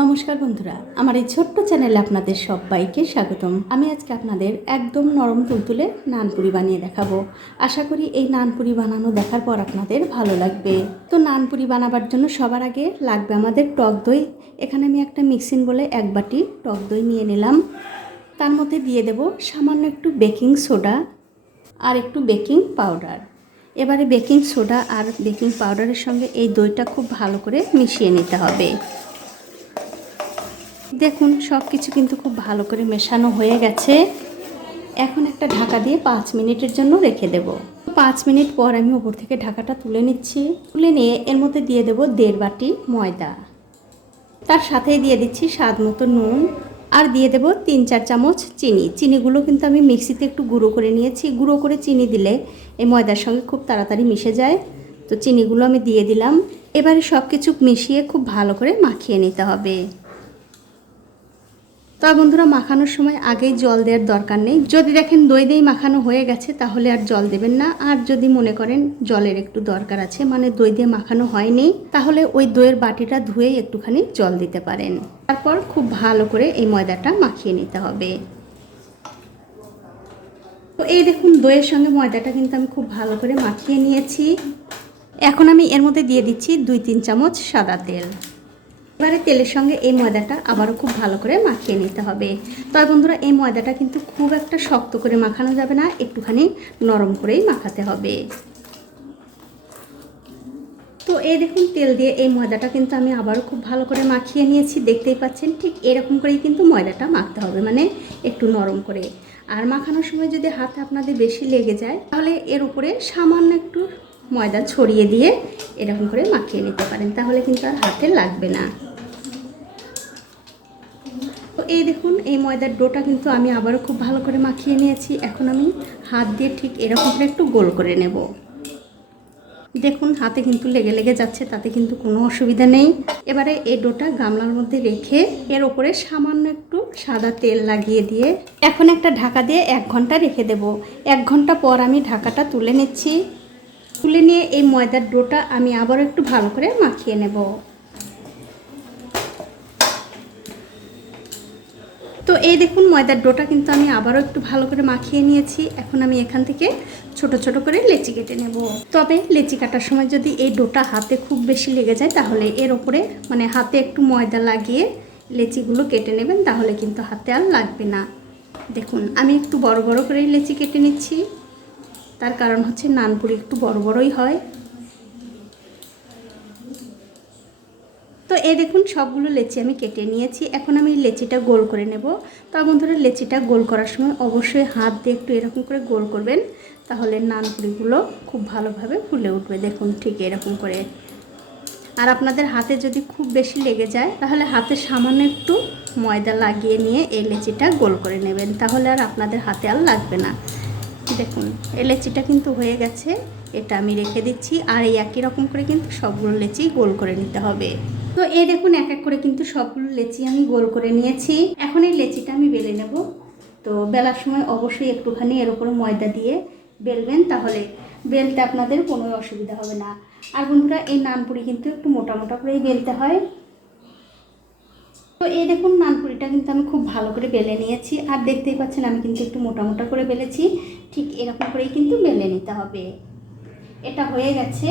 নমস্কার বন্ধুরা, আমার এই ছোট্ট চ্যানেলে আপনাদের সবাইকে স্বাগতম। আমি আজকে আপনাদের একদম নরম তুলতুলে নানপুরি বানিয়ে দেখাবো। আশা করি এই নানপুরি বানানো দেখার পর আপনাদের ভালো লাগবে। তো নানপুরি বানাবার জন্য সবার আগে লাগবে আমাদের টক দই। এখানে আমি একটা মিক্সিং বলে এক বাটি টক দই নিয়ে নিলাম। তার মধ্যে দিয়ে দেব সামান্য একটু বেকিং সোডা আর একটু বেকিং পাউডার। এবারে বেকিং সোডা আর বেকিং পাউডারের সঙ্গে এই দইটা খুব ভালো করে মিশিয়ে নিতে হবে। দেখুন সব কিছু কিন্তু খুব ভালো করে মেশানো হয়ে গেছে। এখন একটা ঢাকা দিয়ে পাঁচ মিনিটের জন্য রেখে দেব। পাঁচ মিনিট পর আমি উপর থেকে ঢাকাটা তুলে নিচ্ছি। তুলে নিয়ে এর মধ্যে দিয়ে দেব দেড় বাটি ময়দা। তার সাথেই দিয়ে দিচ্ছি স্বাদ মতো নুন। আর দিয়ে দেব তিন চার চামচ চিনি। চিনিগুলো কিন্তু আমি মিক্সিতে একটু গুঁড়ো করে নিয়েছি। গুঁড়ো করে চিনি দিলে এই ময়দার সঙ্গে খুব তাড়াতাড়ি মিশে যায়। তো চিনিগুলো আমি দিয়ে দিলাম। এবারে সব কিছু মিশিয়ে খুব ভালো করে মাখিয়ে নিতে হবে। তা বন্ধুরা, মাখানোর সময় আগেই জল দেওয়ার দরকার নেই। যদি দেখেন দই দই মাখানো হয়ে গেছে, তাহলে আর জল দেবেন না। আর যদি মনে করেন জলের একটু দরকার আছে মানে দই দিয়ে মাখানো হয়নি, তাহলে ওই দইয়ের বাটিটা ধুয়েই একটুখানি জল দিতে পারেন। তারপর খুব ভালো করে এই ময়দাটা মাখিয়ে নিতে হবে। তো এই দেখুন, দইয়ের সঙ্গে ময়দাটা কিন্তু আমি খুব ভালো করে মাখিয়ে নিয়েছি। এখন আমি এর মধ্যে দিয়ে দিচ্ছি দুই তিন চামচ সাদা তেল। এবারে তেলের সঙ্গে এই ময়দাটা আবারও খুব ভালো করে মাখিয়ে নিতে হবে। তবে বন্ধুরা, এই ময়দাটা কিন্তু খুব একটা শক্ত করে মাখানো যাবে না, একটুখানি নরম করেই মাখাতে হবে। তো এই দেখুন, তেল দিয়ে এই ময়দাটা কিন্তু আমি আবারও খুব ভালো করে মাখিয়ে নিয়েছি, দেখতেই পাচ্ছেন, ঠিক এরকম করেই কিন্তু ময়দাটা মাখতে হবে মানে একটু নরম করে। আর মাখানোর সময় যদি হাতে আপনাদের বেশি লেগে যায়, তাহলে এর উপরে সামান্য একটু ময়দা ছড়িয়ে দিয়ে এরকম করে মাখিয়ে নিতে পারেন, তাহলে কিন্তু আর হাতে লাগবে না। এই দেখুন, এই ময়দার ডোটা কিন্তু আমি আবারও খুব ভালো করে মাখিয়ে নিয়েছি। এখন আমি হাত দিয়ে ঠিক এরকম করে একটু গোল করে নেব। দেখুন, হাতে কিন্তু লেগে লেগে যাচ্ছে, তাতে কিন্তু কোনো অসুবিধা নেই। এবারে এই ডোটা গামলার মধ্যে রেখে এর ওপরে সামান্য একটু সাদা তেল লাগিয়ে দিয়ে এখন একটা ঢাকা দিয়ে এক ঘণ্টা রেখে দেব। এক ঘণ্টা পর আমি ঢাকাটা তুলে নিচ্ছি। তুলে নিয়ে এই ময়দার ডোটা আমি আবারও একটু ভালো করে মাখিয়ে নেব। এই দেখুন ময়দার ডোটা কিন্তু আমি আবারও একটু ভালো করে মাখিয়ে নিয়েছি। এখন আমি এখান থেকে ছোট ছোট করে লেচি কেটে নেব। তবে লেচি কাটার সময় যদি এই ডোটা হাতে খুব বেশি লেগে যায়, তাহলে এর ওপরে মানে হাতে একটু ময়দা লাগিয়ে লেচিগুলো কেটে নেবেন, তাহলে কিন্তু হাতে আর লাগবে না। দেখুন, আমি একটু বড় বড় করে লেচি কেটে নিচ্ছি। তার কারণ হচ্ছে নানপুরি একটু বড় বড়ই হয়। এই দেখুন, সবগুলো লেচি আমি কেটে নিয়েছি। এখন আমি লেচিটা গোল করে নেব। তা বন্ধুরা, লেচিটা গোল করার সময় অবশ্যই হাত দিয়ে একটু এরকম করে গোল করবেন, তাহলে নানপুরিগুলো খুব ভালোভাবে ফুলে উঠবে। দেখুন, ঠিক এরকম করে। আর আপনাদের হাতে যদি খুব বেশি লেগে যায়, তাহলে হাতে সামান্য একটু ময়দা লাগিয়ে নিয়ে এই লেচিটা গোল করে নেবেন। তাহলে আর আপনাদের হাতে আর লাগবে না। দেখুন, এই লেচিটা কিন্তু হয়ে গেছে। এটা আমি রেখে দিচ্ছি। আর এই একই রকম করে কিন্তু সবগুলো লেচি গোল করে নিতে হবে। তো এই দেখুন, এক এক করে কিন্তু সবগুলো লেচি আমি গোল করে নিয়েছি। এখন এই লেচিটা আমি বেলে নেব। তো বেলার সময় অবশ্যই একটুখানি এর উপরে ময়দা দিয়ে বেলবেন, তাহলে বেলতে আপনাদের কোনো অসুবিধা হবে না। আর বন্ধুরা, এই নানপুরি কিন্তু একটু মোটা মোটা করেই বেলতে হয়। তো এই দেখুন, নানপুরিটা কিন্তু আমি খুব ভালো করে বেলে নিয়েছি। আর দেখতেই পাচ্ছেন, আমি কিন্তু একটু মোটা মোটা করে বেলেছি। ঠিক এরকম করেই কিন্তু বেলে নিতে হবে। এটা হয়ে গেছে।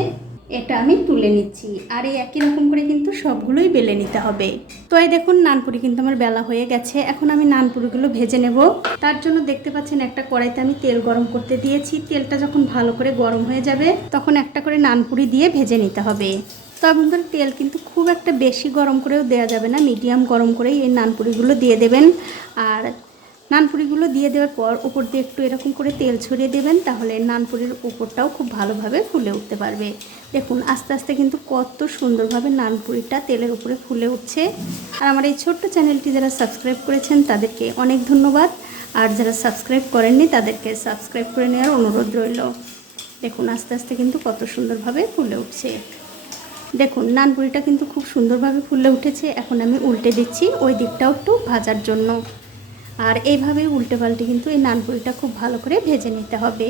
এটা আমি তুলে নিচ্ছি। আর এই একই রকম করে কিন্তু সবগুলোই বেলে নিতে হবে। তো এই দেখুন, নানপুরি কিন্তু আমার বেলা হয়ে গেছে। এখন আমি নানপুরিগুলো ভেজে নেব। তার জন্য দেখতে পাচ্ছেন, একটা কড়াইতে আমি তেল গরম করতে দিয়েছি। তেলটা যখন ভালো করে গরম হয়ে যাবে, তখন একটা করে নানপুরি দিয়ে ভেজে নিতে হবে। তো আপনাদের তেল কিন্তু খুব একটা বেশি গরম করেও দেওয়া যাবে না। মিডিয়াম গরম করেই এই নানপুরিগুলো দিয়ে দেবেন। আর নানপুরিগুলো দিয়ে দেওয়ার পর উপর দিয়ে একটু এরকম করে তেল ছড়িয়ে দেবেন, তাহলে নানপুরির উপরটাও খুব ভালোভাবে ফুলে উঠতে পারবে। দেখুন, আস্তে আস্তে কিন্তু কত সুন্দরভাবে নানপুরিটা তেলের উপরে ফুলে উঠছে। আর আমার এই ছোট্ট চ্যানেলটি যারা সাবস্ক্রাইব করেছেন, তাদেরকে অনেক ধন্যবাদ। আর যারা সাবস্ক্রাইব করেননি, তাদেরকে সাবস্ক্রাইব করে নেওয়ার অনুরোধ রইল। দেখুন, আস্তে আস্তে কিন্তু কত সুন্দরভাবে ফুলে উঠছে। দেখুন, নানপুরিটা কিন্তু খুব সুন্দরভাবে ফুলে উঠেছে। এখন আমি উল্টে দিচ্ছি ওই দিকটাও একটু ভাজার জন্য। আর এইভাবে উল্টে পাল্টে কিন্তু এই নানপুরিটা খুব ভালো করে ভেজে নিতে হবে।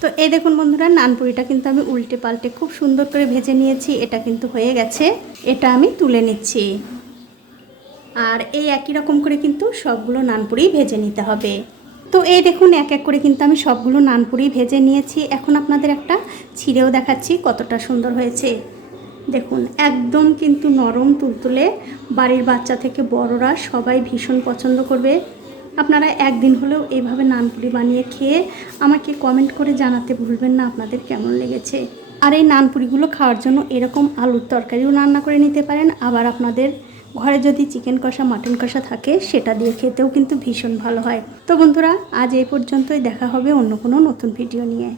তো এই দেখুন বন্ধুরা, নানপুরিটা কিন্তু আমি উল্টে পাল্টে খুব সুন্দর করে ভেজে নিয়েছি, এটা কিন্তু হয়ে গেছে, এটা আমি তুলে নিচ্ছি। আর এই একই রকম করে কিন্তু সবগুলো নানপুরি ভেজে নিতে হবে। তো এই দেখুন, এক এক করে কিন্তু আমি সবগুলো নানপুরি ভেজে নিয়েছি। এখন আপনাদের একটা ছিঁড়েও দেখাচ্ছি কতটা সুন্দর হয়েছে। দেখুন, একদম কিন্তু নরম তুলতুলে বাড়ির বাচ্চা থেকে বড়রা সবাই ভীষণ পছন্দ করবে। আপনারা একদিন হলেও এইভাবে নানপুরি বানিয়ে খেয়ে আমাকে কমেন্ট করে জানাতে ভুলবেন না আপনাদের কেমন লেগেছে। আর এই নানপুরিগুলো খাওয়ার জন্য এরকম আলুর তরকারিও রান্না করে নিতে পারেন। আবার আপনাদের ঘরে যদি চিকেন কষা, মাটন কষা থাকে, সেটা দিয়ে খেতেও কিন্তু ভীষণ ভালো হয়। তো বন্ধুরা, আজ এই পর্যন্তই। দেখা হবে অন্য কোনো নতুন ভিডিও নিয়ে।